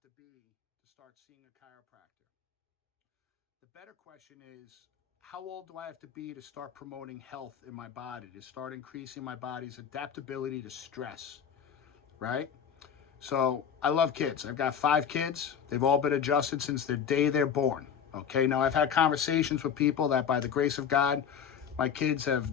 have to be to start seeing a chiropractor? The better question is, how old do I have to be to start promoting health in my body, to start increasing my body's adaptability to stress, right? So I love kids. I've got 5 kids. They've all been adjusted since the day they're born. Okay, now I've had conversations with people that by the grace of God, my kids have,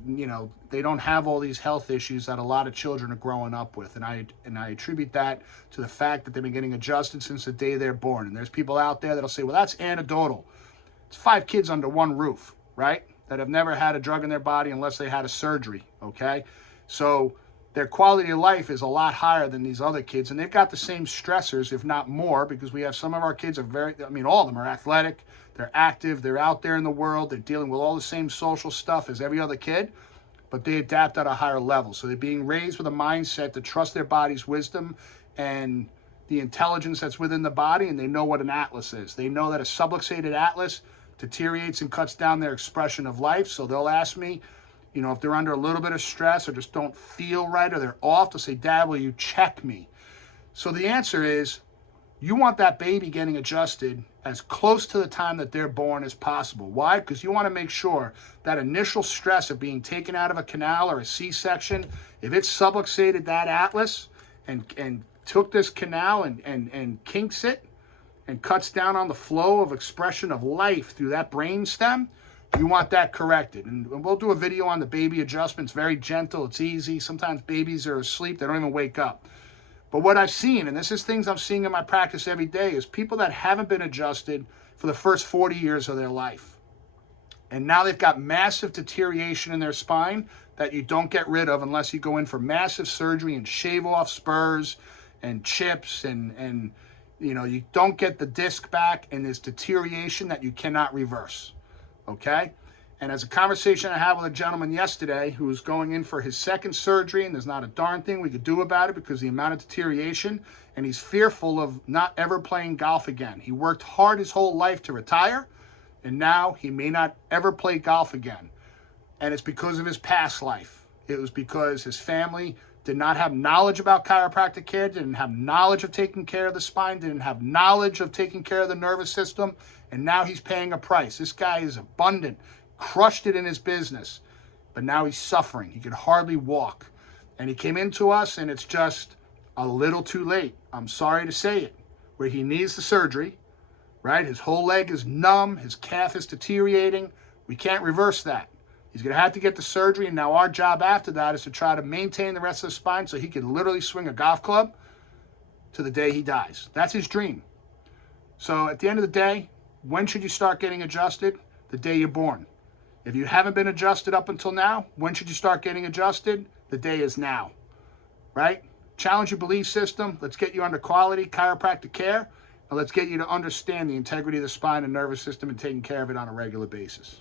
they don't have all these health issues that a lot of children are growing up with. And I attribute that to the fact that they've been getting adjusted since the day they're born. And there's people out there that'll say, well, that's anecdotal. It's 5 kids under one roof, right? That have never had a drug in their body unless they had a surgery, okay? So their quality of life is a lot higher than these other kids, and they've got the same stressors, if not more, because we have some of our kids all of them are athletic, they're active, they're out there in the world, they're dealing with all the same social stuff as every other kid, but they adapt at a higher level. So they're being raised with a mindset to trust their body's wisdom and the intelligence that's within the body, and they know what an atlas is. They know that a subluxated atlas deteriorates and cuts down their expression of life. So they'll ask me, if they're under a little bit of stress or just don't feel right or they're off, they'll say, Dad, will you check me? So the answer is, you want that baby getting adjusted as close to the time that they're born as possible. Why? Because you want to make sure that initial stress of being taken out of a canal or a C-section, if it's subluxated that atlas and took this canal and kinks it and cuts down on the flow of expression of life through that brain stem, you want that corrected. And we'll do a video on the baby adjustments. Very gentle. It's easy. Sometimes babies are asleep. They don't even wake up. But what I've seen, and this is things I'm seeing in my practice every day, is people that haven't been adjusted for the first 40 years of their life. And now they've got massive deterioration in their spine that you don't get rid of unless you go in for massive surgery and shave off spurs and chips and you don't get the disc back, and there's deterioration that you cannot reverse. Okay? And as a conversation I had with a gentleman yesterday who was going in for his second surgery, and there's not a darn thing we could do about it because of the amount of deterioration, and he's fearful of not ever playing golf again. He worked hard his whole life to retire, and now he may not ever play golf again. And it's because of his past life. It was because his family did not have knowledge about chiropractic care, didn't have knowledge of taking care of the spine, didn't have knowledge of taking care of the nervous system, and now he's paying a price. This guy is abundant, crushed it in his business, but now he's suffering. He could hardly walk. And he came into us, and it's just a little too late. I'm sorry to say it, where he needs the surgery, right? His whole leg is numb. His calf is deteriorating. We can't reverse that. He's going to have to get the surgery, and now our job after that is to try to maintain the rest of the spine so he can literally swing a golf club to the day he dies. That's his dream. So at the end of the day, when should you start getting adjusted? The day you're born. If you haven't been adjusted up until now, when should you start getting adjusted? The day is now, right? Challenge your belief system. Let's get you under quality chiropractic care, and let's get you to understand the integrity of the spine and nervous system and taking care of it on a regular basis.